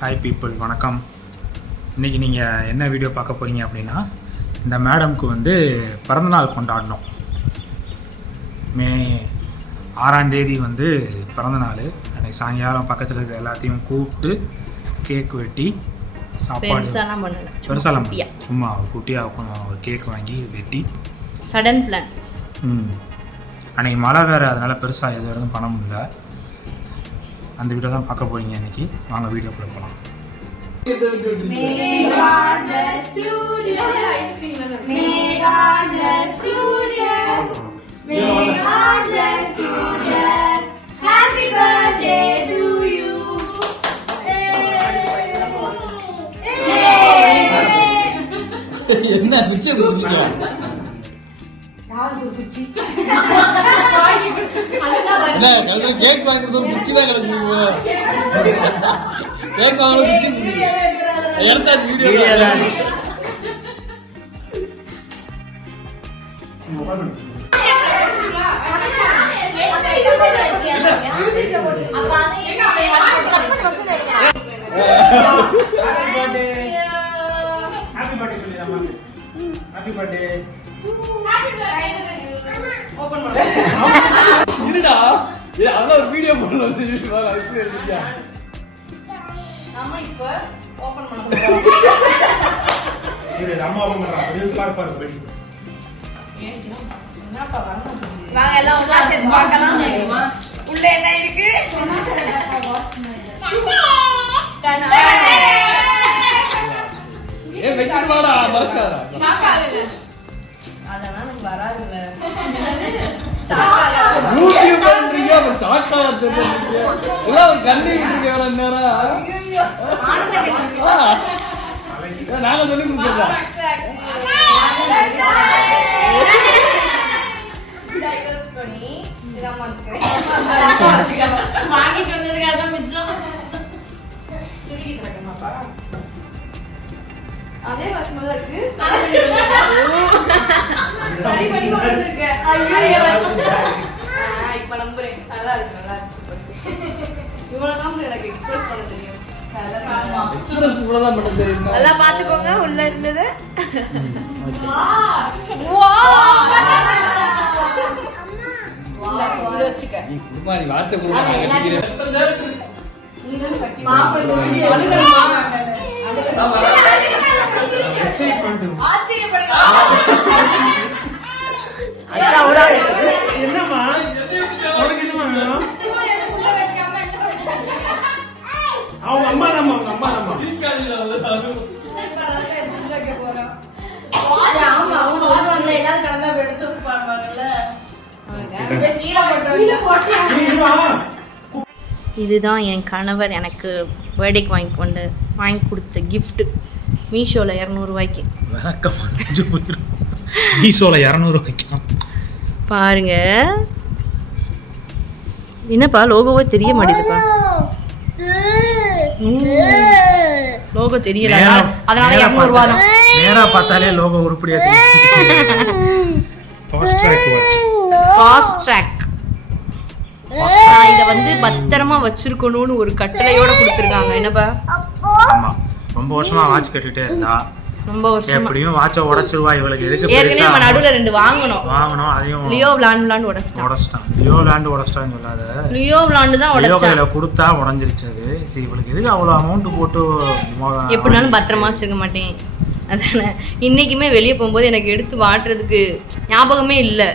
Hi people, வணக்கம். இன்றைக்கி நீங்கள் என்ன வீடியோ பார்க்க போகிறீங்க அப்படின்னா, இந்த மேடம்க்கு வந்து பிறந்தநாள் கொண்டாடணும். மே 6ஆம் தேதி வந்து பிறந்தநாள். அன்றைக்கி சாயங்காலம் பக்கத்தில் இருக்கிற எல்லாத்தையும் கூப்பிட்டு கேக் வெட்டி சாப்பாடு பெருசாலாம் சும்மா குட்டியாக ஒரு கேக் வாங்கி வெட்டி சடன் பிளான். அன்றைக்கி மழை வேறு, அதனால் பெருசாக எது வரைக்கும் பண்ண முடியல. அந்த வீடியோ தான் பார்க்க போகிறீங்க இன்றைக்கி. வாங்க வீடியோக்குள்ளே போகலாம். என்ன பிச்சை கேக் வாங்கி கொடுத்தோம், பிச்சு தான் கிடைச்சிருக்கோம். கேக் வாங்கணும் பிச்சு எடுத்தா வீடியோ இருடா, அதான் ஒரு வீடியோ பண்ணலாம். நம்ம இப்ப ஓபன் பண்ண இது நம்ம ஓபன் பண்றோம். என்னப்பா வரணும், வாங்க எல்லாம் ஒண்ணா சேர்ந்து பார்க்கலாம். உள்ள என்ன இருக்கு? ஏய் வெக்கிடுவாடா, மறக்காதடா. ஷாக்காவே அதெல்லாம் நமக்கு வராதுல. யூடியூப் பண்றீங்க, சாக்கா தெரிஞ்சீங்க. எல்லாம் ஒரு கண்ணி விட்டுங்க வர நேரா. ஐயோ ஆனந்த கேட்டா. நாங்க சொல்லி கொடுத்தோம். டைவர்ஸ் பண்ணி இதான் மாத்துறேன். வாங்கிட்டு வந்ததுக்கு அதான் மிச்சம். சுருக்கி தரட்டுமாப்பா? அதே வாசமா தான் இருக்கு. சரி பண்ணி கொண்டு வந்திருக்க. ஐயோ இப்ப நம்புறேன். நல்லா இருக்கு, நல்லா இருக்கு. இவ்வளவுதான் எனக்கு எக்ஸ்போஸ் பண்ண தெரியும். நல்லா பாத்துக்கோங்க உள்ள இருந்தது. இதுதான் என் கணவர் எனக்கு பர்த்டேக்கு வாங்கி கொடுத்த கிஃப்ட். மீஷோவில் 200 ரூபாய்க்கு. வணக்கம். மீஷோவில் 200 ரூபாய்க்கு பாருங்க. என்னப்பா லோகோவோ தெரிய மாட்டேதுப்பா. லோகோ தெரியல, அதனால 200 ரூபா தான். நேரா பார்த்தாலே லோகோ உருப்படியா தெரியும். Fastrack watch. Fastrack. இத வந்து பத்திரமா வச்சிருக்கணும்னு ஒரு கட்டளையோட கொடுத்திருக்காங்க. என்னப்பா? ஆமா, ரொம்ப வருஷமா வாட்ச் கட்டிட்டே இருந்தா. ரொம்ப வருஷமா எப்படியும் வாட்சை உடைச்சிருவா. இவளுக்கு எதுக்கு ஏற்கனவே நம்ம நடுவுல 2 வாங்கணும். அதையும் லியோ விளாண்டு உடைச்சிட்டான். லியோ விளாண்டு உடைச்சிட்டான்னு சொல்லாத. லியோ விளாண்டு தான் உடைச்சான். லியோ கொடுத்தா உடைஞ்சிருச்சு அது. சரி, இவளுக்கு எதுக்கு அவ்வளவு அமௌண்ட் போட்டு எப்படினாலும் பத்திரமா வச்சுக்க மாட்டேன். அதானே இன்னைக்குமே வெளியே போகும்போது எனக்கு எடுத்து வாட்டுறதுக்கு ஞாபகமே இல்லை.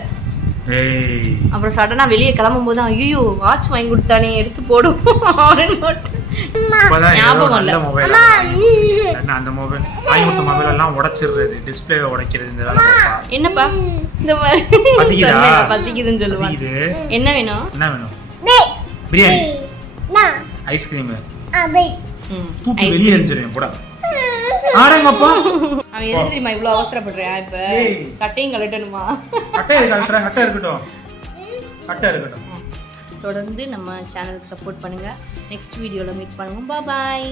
அப்புறம் சடனா வெளியே கிளம்பும் போது ஐயோ வாட்ச் வாங்கி கொடுத்தானே எடுத்து போடும் அப்படின்னு போட்டு ஞாபகம் இல்லை. அந்த மொபைல் வாங்கி கொடுத்த மொபைல் எல்லாம் உடைச்சிடுறது, டிஸ்பிளேவை உடைக்கிறது. இந்த வேலை என்னப்பா இந்த மாதிரி பசிக்குதுன்னு சொல்லுவாங்க. என்ன வேணும்? என்ன வேணும்? பிரியாணி, ஐஸ்கிரீம், தூக்கி வெளியே எரிஞ்சிருவேன் போடா. ஆரங்கப்பா அவன் எது தெரியுமா இவ்வளவு அவசரப்படுறேன்? இப்ப கட்டையும் கலட்டணுமா? கட்டை இருக்கட்டும். தொடர்ந்து நம்ம சேனலுக்கு சப்போர்ட் பண்ணுங்க. நெக்ஸ்ட் வீடியோல மீட் பண்ணுவோம். பாய்.